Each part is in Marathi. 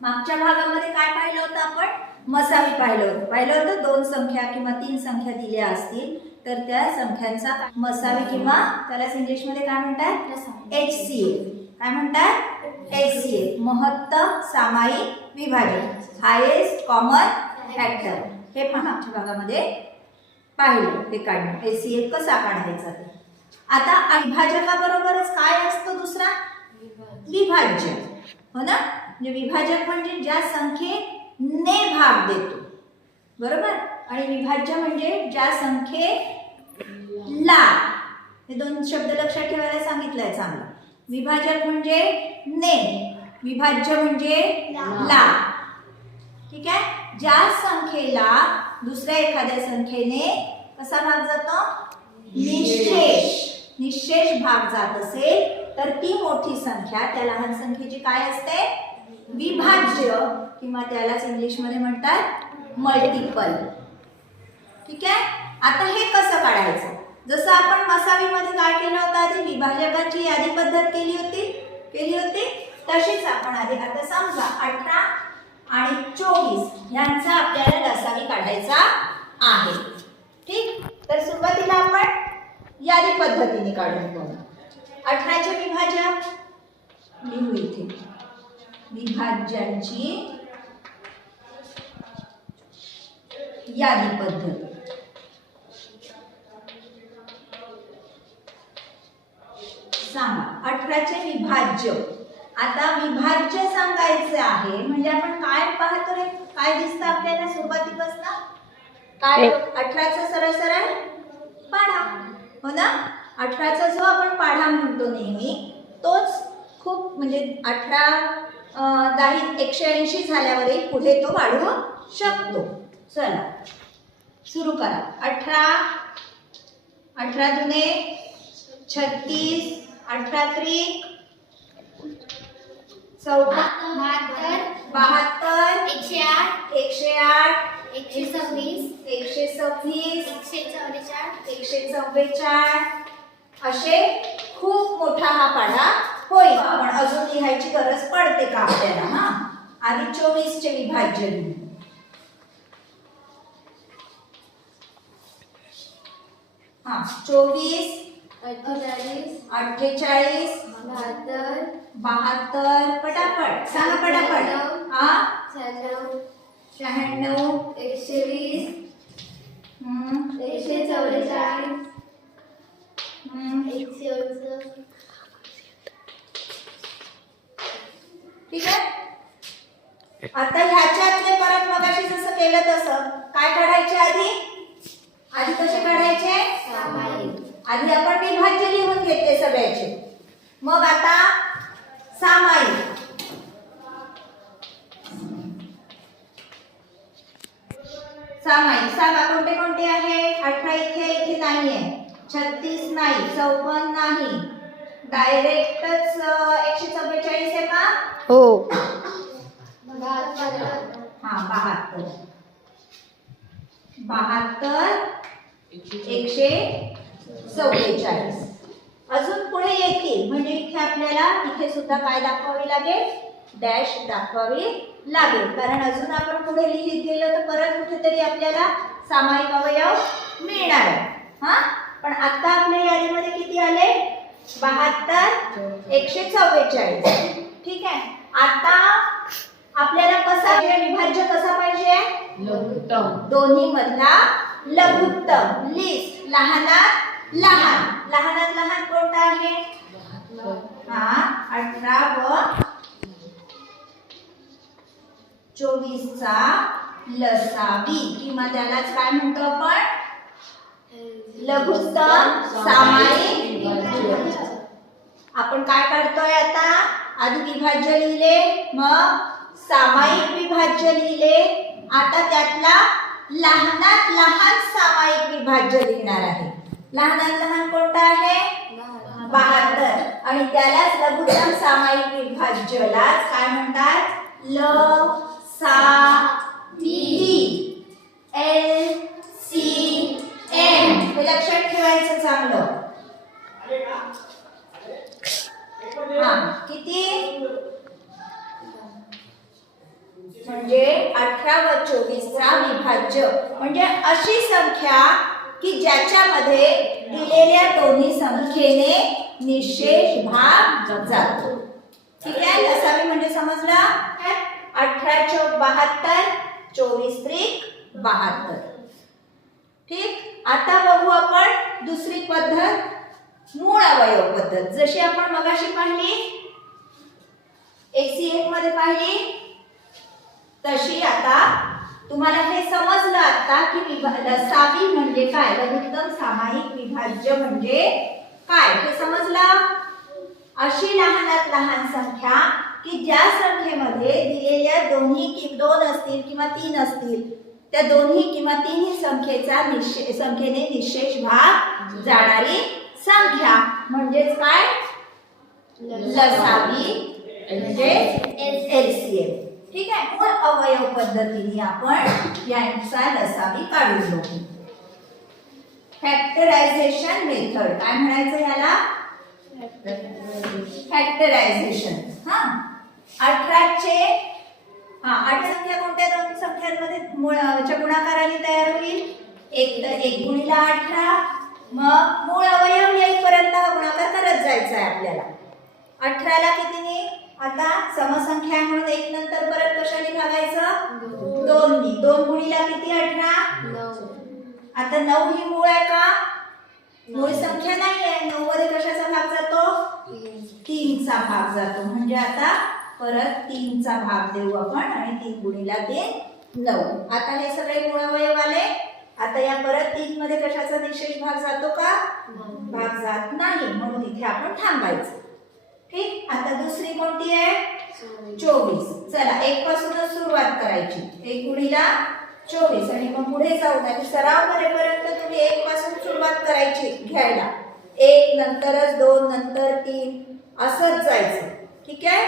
मागच्या भागामध्ये काय पाहिलं होतं आपण? मसावी पाहिलं होतं 2 संख्या किंवा 3 संख्या दिल्या असतील तर त्या संख्यांचा मसावी किंवा त्यालाच इंग्लिशमध्ये काय म्हणतात? HCF. काय म्हणतात? HCF, महत्तम सामायिक विभाजन, हायेस्ट कॉमन फॅक्टर. हे पण मागच्या भागामध्ये पाहिलं ते काढणं, HCF कसा काढायचा ते. आता विभाजकाबरोबरच काय असतं दुसरा? विभाज्य. हो ना? म्हणजे विभाजक म्हणजे ज्या संख्येने भाग देतो, बरोबर, आणि विभाज्य म्हणजे ज्या संख्येला. हे 2 शब्द लक्षात ठेवायला सांगितलंय चांगलं. विभाजक म्हणजे ने, विभाज्य म्हणजे ला. ठीक आहे? ज्या संख्येला दुसऱ्या एखाद्या संख्येने कसा भाग जातो? निश्शेष भाग जात असेल तर ती मोठी संख्या त्या लहान संख्येची काय असते? विभाज्य, किंवा त्यालाच इंग्लिश मध्ये म्हणतात मल्टिपल. ठीक आहे? आता हे कसं काढायचं? जसं आपण मसावीमध्ये काय केलं होतं, आधी विभाजकांची यादी पद्धत केली होती तशीच आपण आधी आता समजा 18 आणि 24 यांचा आपल्याला लसावी काढायचा आहे. ठीक? तर सुरुवातीला आपण यादी पद्धतीने काढून घेऊ. 18 चे विभाजक लिहू इथे. विभाज्यांची यादी पद्धत. सांगा 18 चे विभाज्य. आता विभाज्य सांगायचे आहे म्हणजे आपण काय पाहतो रे? काय दिसतं आपल्याला सुरुवातीपासून? काय 18 चा सरळ पाढा. हो ना? 18 चा जो आपण पाढा म्हणतो नेहमी तोच खूप म्हणजे 18 10 180 झाल्यावरही पुढे तो वाढू शकतो. चला सुरू करा. 18 दुने 36, 18 त्रिक 72, 108, 126, 144, असे खूप मोठा हा पाढा होईल. पण अजून लिहायची गरज पडते का आपल्याला? हा, आधी 24 चे विभाज्य लिहू. हा 24, 48, 72, पटापट सांगा पटापट. हा 96, 120, 144, 149. ठीक आहे? आता ह्याच्यातले परत मगाशी जसं केलं तसं काय काढायचे आधी कसे काढायचे? आधी आपण विभाज्य लिहून घेतले सगळ्याचे. मग आता सामायिक. सांगा कोणते कोणते आहे? 18 इथे नाहीये, 36 नाही, 54 नाही, डायरेक्टच 144 आहे का? हो. हा 72, 144. अजून पुढे येतील म्हणजे इथे आपल्याला इथे सुद्धा काय दाखवावी लागेल? डॅश दाखवावी लागेल. कारण अजून आपण पुढे लिहित गेलो तर परत कुठेतरी आपल्याला सामायिक अवयव मिळणार आहे. हा, पण आता आपल्या यादीमध्ये किती आले? 72, 144. ठीक आहे? आता आपल्याला कसा विभाज्य कसा पाहिजे? लघुत्तम. दोन्ही मधला लघुत्तम. लिस्ट लहानात लहान कोणता आहे? हा 18 व 24 चा लसावी, किंवा त्यालाच काय म्हणतो आपण? लघुत्तम सामायिक विभाज्य. आपण काय करतोय आता? आधी विभाज्य लिहिले, मग सामायिक विभाज्य लिहिले. आता त्यातला लहानात लहान सामायिक विभाज्य लिहिणार आहे. लहानात लहान कोणता आहे? 72. आणि त्यालाच लघुत्तम सामायिक विभाज्यालाच काय म्हणतात? लसावी. LCM. हे लक्षात ठेवायचं चांगलं. हा किती? म्हणजे 18 व 24चा विभाज्य म्हणजे अशी संख्या की ज्याच्यामध्ये दिलेल्या दोन्ही संख्येने निशेष भाग जातो. ठीक आहे, लसावी म्हणजे समजला. 18 चौक 72, 24 त्रिक 72. ठीक. आता बघू आपण दुसरी पद्धत, मूळ अवयव पद्धत. जशी आपण मगाशी पाहिली, HCF मध्ये पाहिली, तशी आता तुम्हाला हे समजलं आता की लसावी म्हणजे काय, लघुत्तम सामायिक विभाज्य म्हणजे काय हे समजलं. अशी लहानात लहान संख्या की ज्या संख्येमध्ये दिलेल्या दोन असतील किंवा तीन असतील, त्या दोन्ही किंवा तिन्ही संख्येने निशेष भाग जाणारी संख्या म्हणजेच काय, लसावी म्हणजे LCM. ठीक आहे, मूळ अवयव पद्धतीने आपण यांचा लसावी काढून बघू. फॅक्टरायझेशन मेथड काय म्हणायचं याला, फॅक्टरायझेशन. 18 चे 8 संख्या कोणत्या दोन संख्यांमध्ये गुणाकाराने तयार होईल, एक तर 1 गुणिला 18. मग मूळ अवयव येईपर्यंत हा गुणाकार करत जायचा आहे आपल्याला. 18 ला कितीने, आता समसंख्या म्हणून 1 नंतर परत कशाने भागायचं, 2 नी. 2 गुणिला किती, 18. आता 9 ही मूळ आहे का, मूळ संख्या नाही आहे. 9 मध्ये कशाचा भाग जातो, 3 चा भाग जातो. म्हणजे आता परत 3 चा भाग देऊ आपण आणि 3 गुणिला 3 9. आता हे सगळे मूळ अवयव आले. आता या परत 3 मध्ये कशाचा निशेष भाग जातो का, भाग जात नाही, म्हणून इथे आपण थांबायचं. ठीक. आता दुसरी कोणती आहे, 24. चला 1 पासूनच सुरुवात करायची. 1 गुणिला 24 आणि मग पुढे जाऊन आणि सराव करेपर्यंत तुम्ही 1 पासून सुरुवात करायची घ्यायला. 1 नंतरच 2 नंतर 3 असंच जायचं. ठीक आहे,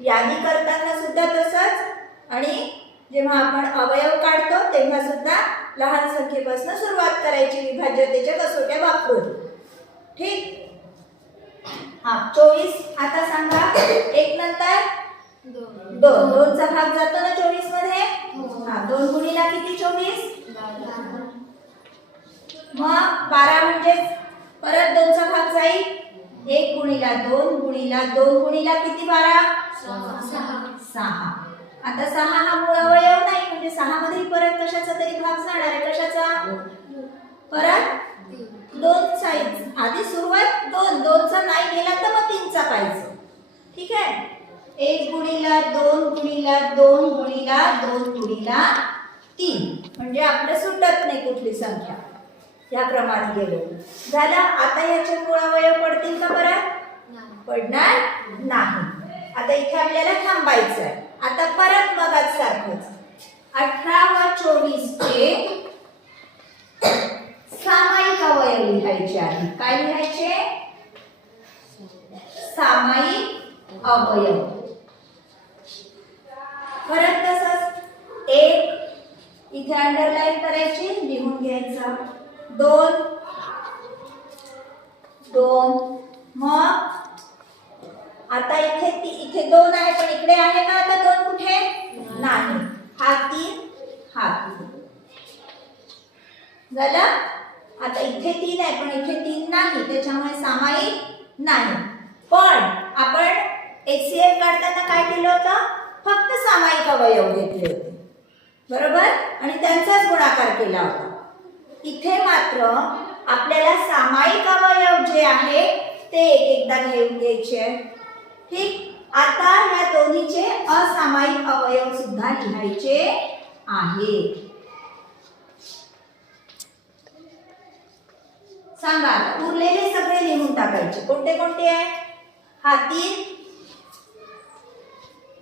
यादी करताना सुद्धा तसंच आणि जेव्हा आपण अवयव काढतो तेव्हा सुद्धा लहान संख्येपासून सुरुवात करायची विभाज्यतेच्या कसोट्या वापरून. ठीक. 24. आता सांगा 1 नंतर 2. 2 चा भाग जातो ना 24 मध्ये. 2 गुणिला किती, 24. मग 12 म्हणजे परत 2 चा भाग जाईल. 1 गुणिला 2 गुणिला 2 गुणिला किती, 12. 6. आता 6 हा मूळ अवयव नाही म्हणजे 6 मध्ये परत कशाचा तरी भाग जाणार आहे. कशाचा, परत 2 चा. आधी सुरुवात 2 चा नाही गेला तर मग 3 चा पाहिजे. ठीक आहे, 1 गुणिला 2 गुणिला 2 गुणिला 2 गुणिला 3 म्हणजे आपलं सुटत नाही कुठली संख्या. या क्रमाने गेलो झालं. आता याचे मूळ अवयव पडतील का बरं, पडणार नाही. आता इथे आपल्याला थांबायचं आहे. आता परत मगाच सारखंच 18 व 24 चे सामायिक अवयव लिहायचे आहे. काय लिहायचे, सामायिक अवयव. परत तसंच 1 इथे अंडरलाईन करायची, लिहून घ्यायचं. 2 2. मग आता इथे 2 आहे पण इकडे आहे का आता 2 कुठे नाही. हा 3 हा 3 झालं. आता इथे 3 आहे पण इथे 3 नाही, त्याच्यामुळे सामायिक नाही. पण आपण HCF काढताना काय केलं होतं, फक्त सामायिक अवयव घेतले होते बरोबर आणि त्यांचाच गुणाकार केला होता. इथे मात्र आपल्याला सामायिक अवयव जे आहे ते एकदा घेऊन घ्यायचे. ठीक. आता या दोन्हीचे असामायिक अवयव सुद्धा लिहायचे आहेत. सांगा, उरलेले सगळे लिहून टाकायचे. कोणते कोणते आहे, हा 3.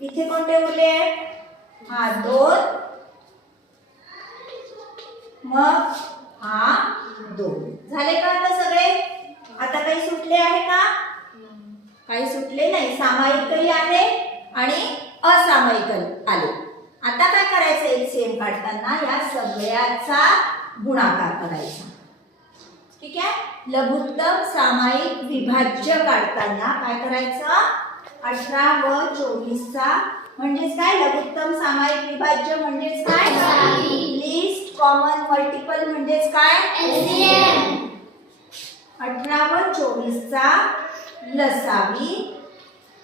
इथे कोणते उरले आहेत, हा 2. मग हा 2. झाले का आता सगळे. आता काही सुटले आहे का, काही सुटले नाही. सामायिकही आहे आणि असामायिक आले. आता काय करायचं, LCM काढताना या सगळ्याचा गुणाकार करायचा. ठीक आहे. लघुत्तम सामायिक विभाज्य काढताना काय करायचं, 18 व 24 चा म्हणजेच काय लघुत्तम सामायिक विभाज्य म्हणजेच काय लिस्ट कॉमन मल्टिपल म्हणजेच काय LCM 18 व 24 चा लसावी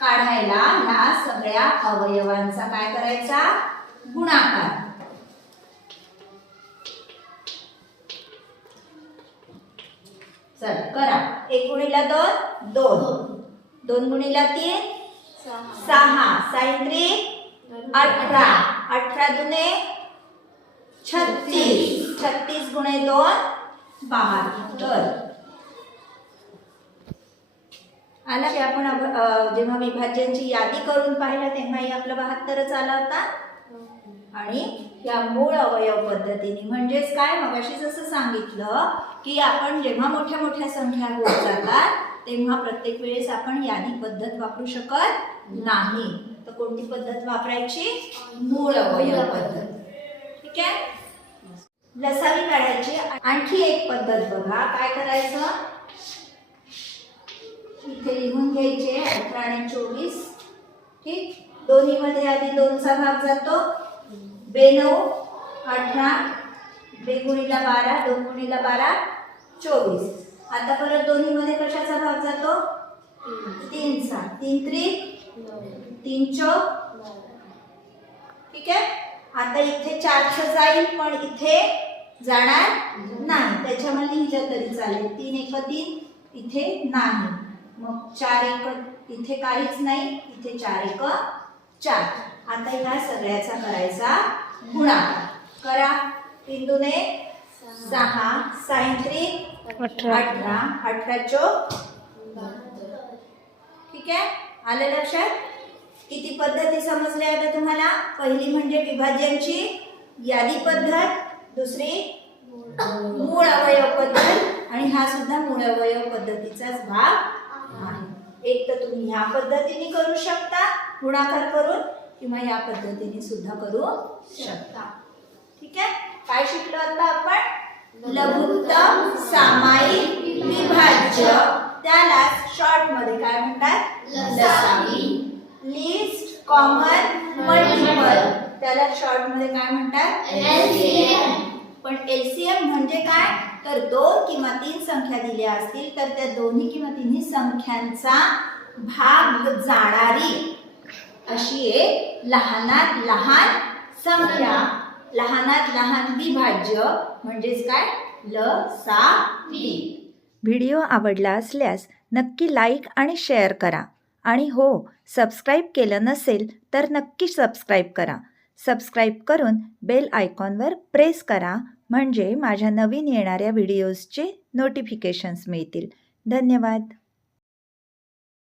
काढायला ह्या सगळ्या अवयवांचा काय करायचा गुणाकार चल करा 1 गुणिला 2 2 गुणिला 3 6 साइन 3 18 18 दुने 36 36 गुणे 2 72 आला की आपण जेव्हा विभाज्यांची यादी करून पाहिलं तेव्हाही आपलं 72च आला होता आणि या मूळ अवयव पद्धतीने म्हणजेच काय मगाशी जसं सांगितलं की आपण जेव्हा मोठ्या मोठ्या संख्या होत जातात तेव्हा प्रत्येक वेळेस आपण यादी पद्धत वापरू शकत नाही तर कोणती पद्धत वापरायची मूळ अवयव पद्धत ठीक आहे लसावी काढायची आणखी एक पद्धत बघा काय करायचं इथे लिहून घ्यायचे 18 आणि 24 ठीक दोन्ही मध्ये आधी 2 चा भाग जातो 2 9 18 2 गुणिला 12 2 गुणिला 12 24 आता परत दोन्ही मध्ये कशाचा भाग जातो 3 चा 3 3 3 4 ठीक आहे आता इथे 4 चं जाईल पण इथे जाणार नाही त्याच्यामध्ये लिहिलं तरी चालेल 3 1 3 इथे नाही मग 4 1 इथे काहीच नाही इथे 4 1 4 आता ह्या सगळ्याचा करायचा गुणाकार करा 3 दुने 6 साइन 3 18 18 चोक 72 ठीक आहे आलं लक्षात किती पद्धती समजल्या आता तुम्हाला पहिली म्हणजे विभाज्यांची यादी पद्धत दुसरी मूळ अवयव पद्धत आणि हा सुद्धा मूळ अवयव पद्धतीचाच भाग आहे एक तर तुम्ही ह्या पद्धतीने करू शकता गुणाकार करून किंवा या पद्धतीने सुद्धा करू शकता ठीक आहे काय शिकलो आता आपण लघुत्तम सामायिक विभाज्य त्याला शॉर्ट मध्ये काय म्हणतात लसावी लिस्ट कॉमन मल्टिपल त्याला शॉर्ट मध्ये काय म्हणतात LCM पण LCM म्हणजे काय तर 2 किंवा 3 संख्या दिल्या असतील तर त्या दोन्ही किंवा तिन्ही संख्यांचा भाग जाणारी अशी एक लहानात लहान संख्या लहानात लहान विभाज्य म्हणजेच काय लसावी व्हिडिओ आवडला असल्यास नक्की लाईक आणि शेअर करा आणि हो सबस्क्राईब केलं नसेल तर नक्की सबस्क्राईब करा सबस्क्राईब करून बेल आयकॉनवर प्रेस करा म्हणजे माझ्या नवीन येणाऱ्या व्हिडिओजचे नोटिफिकेशन्स मिळतील धन्यवाद